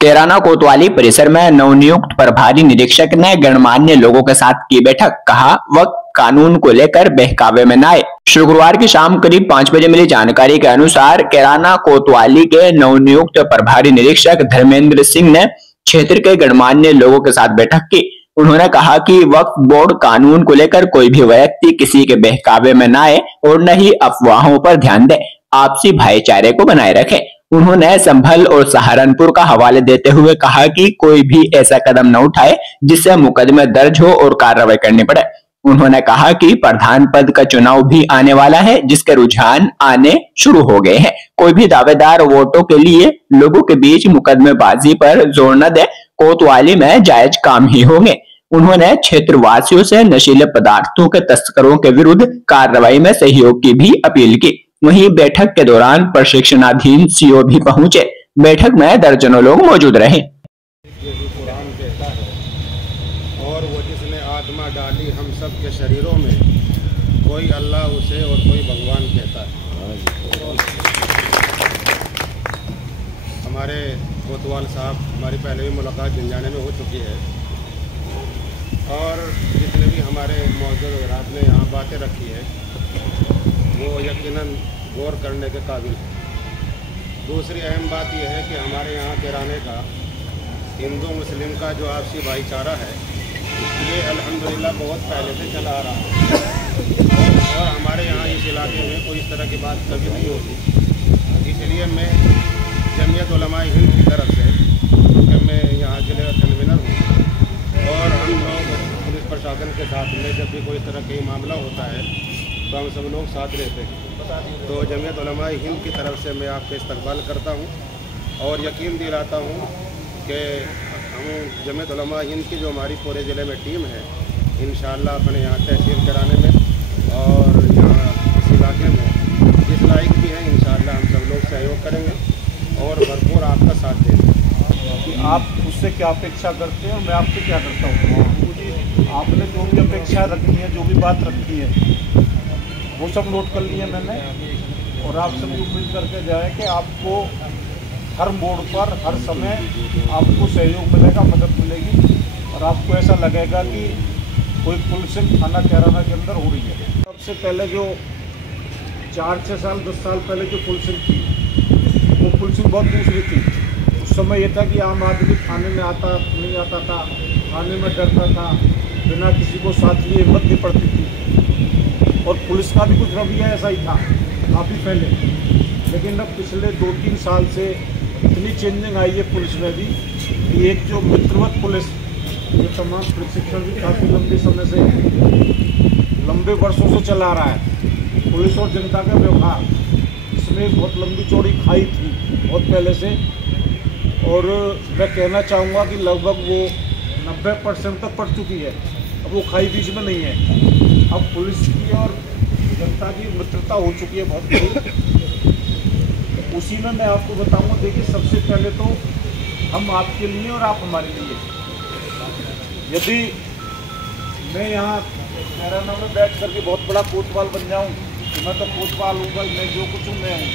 कैराना कोतवाली परिसर में नवनियुक्त प्रभारी निरीक्षक ने गणमान्य लोगों के साथ की बैठक। कहा, वक्त कानून को लेकर बहकावे में न आए। शुक्रवार की शाम करीब 5 बजे मिली जानकारी के अनुसार कैराना कोतवाली के नवनियुक्त प्रभारी निरीक्षक धर्मेंद्र सिंह ने क्षेत्र के गणमान्य लोगों के साथ बैठक की। उन्होंने कहा कि वक्फ बोर्ड कानून को लेकर कोई भी व्यक्ति किसी के बहकावे में न आए और न ही अफवाहों पर ध्यान दे, आपसी भाईचारे को बनाए रखे। उन्होंने संभल और सहारनपुर का हवाले देते हुए कहा कि कोई भी ऐसा कदम न उठाए जिससे मुकदमे दर्ज हो और कार्रवाई करनी पड़े। उन्होंने कहा कि प्रधान पद का चुनाव भी आने वाला है, जिसके रुझान आने शुरू हो गए हैं। कोई भी दावेदार वोटों के लिए लोगों के बीच मुकदमेबाजी पर जोर न दे, कोतवाली में जायज काम ही होंगे। उन्होंने क्षेत्रवासियों से नशीले पदार्थों के तस्करों के विरुद्ध कार्रवाई में सहयोग की भी अपील की। वहीं बैठक के दौरान प्रशिक्षणाधीन सीओ भी पहुंचे। बैठक में दर्जनों लोग मौजूद रहे। कुरान कहता है, और वो जिसने आत्मा डाली हम सब के शरीरों में, कोई अल्लाह उसे और कोई भगवान कहता है। हमारे कोतवाल साहब, हमारी पहले भी मुलाकात जिंजाने में हो चुकी है, और जितने भी हमारे मौजूद हजरात ने यहाँ बातें रखी है वो यकीनन गौर करने के काबिल है। दूसरी अहम बात यह है कि हमारे यहाँ कैराने का हिंदू मुस्लिम का जो आपसी भाईचारा है, ये अल्हम्दुलिल्लाह बहुत पहले से चला आ रहा है, और हमारे यहाँ इस इलाके में कोई इस तरह की बात कभी नहीं होती। इसलिए मैं जमीयत उलमा हिंद की तरफ से, क्योंकि मैं यहाँ जिले का कन्वीनर हूँ, और हम लोग पुलिस प्रशासन के साथ में जब भी कोई इस तरह का मामला होता है तो हम सब लोग साथ रहते हैं। तो जमीयत उलमा हिंद की तरफ से मैं आपका इस्तकबाल करता हूँ और यकीन दिलाता हूँ कि हम जमीयत उलमा हिंद की जो हमारी पूरे ज़िले में टीम है, इंशाअल्लाह अपने यहाँ तहसील कराने में और यहाँ इस इलाके में जिस लायक भी हैं, इंशाअल्लाह हम सब लोग सहयोग करेंगे और भरपूर आपका साथ देंगे। कि आप उससे क्या अपेक्षा करते हैं और मैं आपसे क्या करता हूँ। आपने जो भी अपेक्षा रखी है, जो भी बात रखी है, वो सब नोट कर लिए मैंने, और आपसे भी उम्मीद करके जाए कि आपको हर मोड़ पर हर समय आपको सहयोग मिलेगा, मदद मिलेगी, और आपको ऐसा लगेगा कि कोई पुलिसिंग थाना कैराना के अंदर हो रही है। सबसे पहले जो 4-6 साल 10 साल पहले जो पुलिसिंग थी, वो पुलिसिंग बहुत दूसरी थी। उस समय ये था कि आम आदमी थाने में आता नहीं आता था, थाने में डरता था, बिना किसी को साथ लिए हिम्मत नहीं पड़ती थी, और पुलिस का भी कुछ रवैया ऐसा ही था काफ़ी पहले। लेकिन अब पिछले 2-3 साल से इतनी चेंजिंग आई है पुलिस में भी कि एक जो मित्रवत पुलिस, जो तमाम प्रशिक्षण भी काफ़ी लंबे समय से, लंबे वर्षों से चला रहा है, पुलिस और जनता का व्यवहार, इसमें बहुत लंबी चौड़ी खाई थी बहुत पहले से, और मैं कहना चाहूँगा कि लगभग वो 90% तक पड़ चुकी है। अब वो खाई बीच में नहीं है। अब पुलिस की और जनता की मित्रता हो चुकी है बहुत बड़ी। उसी में मैं आपको बताऊंगा, देखिए सबसे पहले तो हम आपके लिए और आप हमारे लिए, यदि मैं यहाँ कैराना में बैठ करके बहुत बड़ा कोतवाल बन जाऊँ, तो मैं तो कोतवाल हूँ भाई, मैं जो कुछ हूँ मैं हूँ,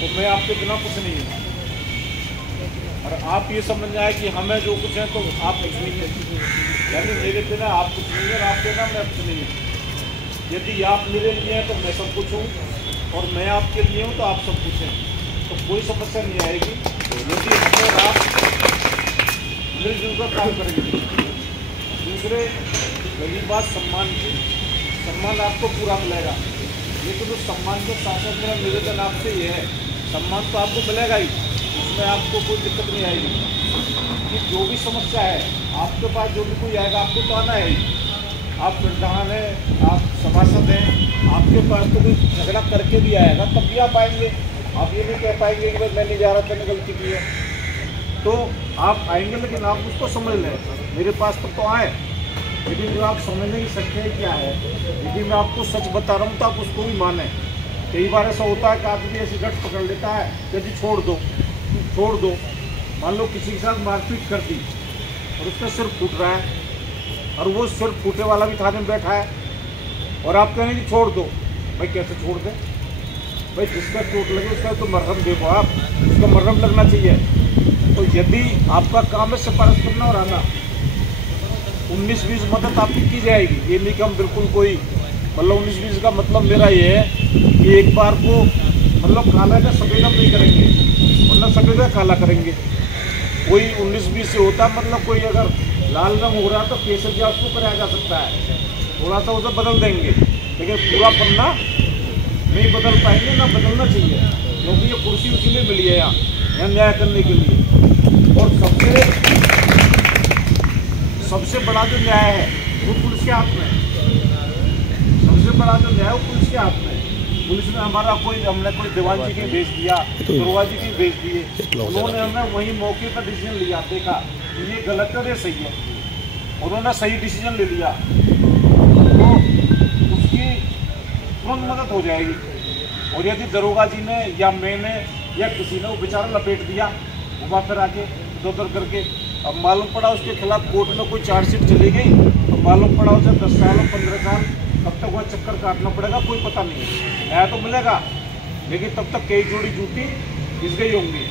तो मैं आपके बिना कुछ नहीं हूँ। और आप ये समझ जाए कि हमें जो कुछ है तो आप कुछ नहीं है, यानी मेरे बिना आप कुछ नहीं है, आप बिना मैं कुछ नहीं है। यदि आप मेरे लिए हैं तो मैं सब कुछ हूँ, और मैं आपके लिए हूँ तो आप सब कुछ हैं, तो कोई समस्या नहीं आएगी यदि इसमें आप मिलजुल कर काम करेंगे। दूसरे रही बात सम्मान की, सम्मान आपको पूरा मिलेगा, लेकिन उस सम्मान के साथ साथ मेरा निवेदन आपसे ये है, सम्मान तो आपको मिलेगा ही, उसमें आपको कोई दिक्कत नहीं आएगी, कि जो भी समस्या है आपके पास, जो भी कोई आएगा आपको तो आना है ही। आप प्रधान हैं, आप सभासद हैं, आपके पास तो कोई झगड़ा करके भी आएगा तब भी आप आएंगे। आप ये नहीं कह पाएंगे कि मैं नहीं जा रहा था, मैंने गलती की है, तो आप आएंगे, लेकिन आप उसको समझ लें, मेरे पास तो आए, लेकिन जो आप समझ नहीं सकते क्या है, यदि मैं आपको सच बता रहा हूँ तो आप उसको भी माने। कई बार ऐसा होता है कि आदमी ऐसी गट पकड़ लेता है, यदि छोड़ दो, मान लो किसी के साथ मारपीट कर दी और उसका सिर फूट रहा है, और वो सिर फूटे वाला भी थाने में बैठा है, और आप कहेंगे कि छोड़ दो, भाई कैसे छोड़ दें? भाई जिसका चोट लगे उसका तो मरहम देखो, आप उसका मरहम लगना चाहिए। तो यदि आपका काम है सिफारिश करना और आना, 19-20 मदद आपकी की जाएगी। ये नहीं कि हम बिल्कुल कोई मतलब 19-20 का मतलब मेरा ये है कि एक बार को मतलब काला का सफेद हम नहीं करेंगे और न सफेद का काला करेंगे। कोई 19-20 से होता है मतलब कोई अगर लाल रंग हो रहा है तो केसर या उसको कराया जा सकता है, थोड़ा सा उसे बदल देंगे, लेकिन पूरा पन्ना नहीं बदल पाएंगे, ना बदलना चाहिए, क्योंकि ये कुर्सी उसीलिए मिली है यहाँ न्याय करने के लिए। और सबसे बड़ा जो न्याय है वो पुलिस के हाथ में है। सबसे बड़ा जो न्याय वो पुलिस के हाथ में है। पुलिस ने हमने कोई दीवान जी की भेज दिया, दुर्गा जी की भेज दिए, उन्होंने हमें वही मौके पर डिसीजन लिया, देखा ये गलत है, सही है, उन्होंने सही डिसीजन ले लिया तो उसकी तुरंत मदद हो जाएगी। और यदि दरोगा जी ने या मैंने या किसी ने वो बेचारा लपेट दिया घुमा फिर आके इधर करके, अब मालूम पड़ा उसके खिलाफ कोर्ट में कोई चार्जशीट चली गई तो मालूम पड़ा उसे 10 साल और 15 साल कब तक वह चक्कर काटना पड़ेगा, कोई पता नहीं है। न्याय तो मिलेगा लेकिन तब तक कई जोड़ी जूती घिस गई होंगी।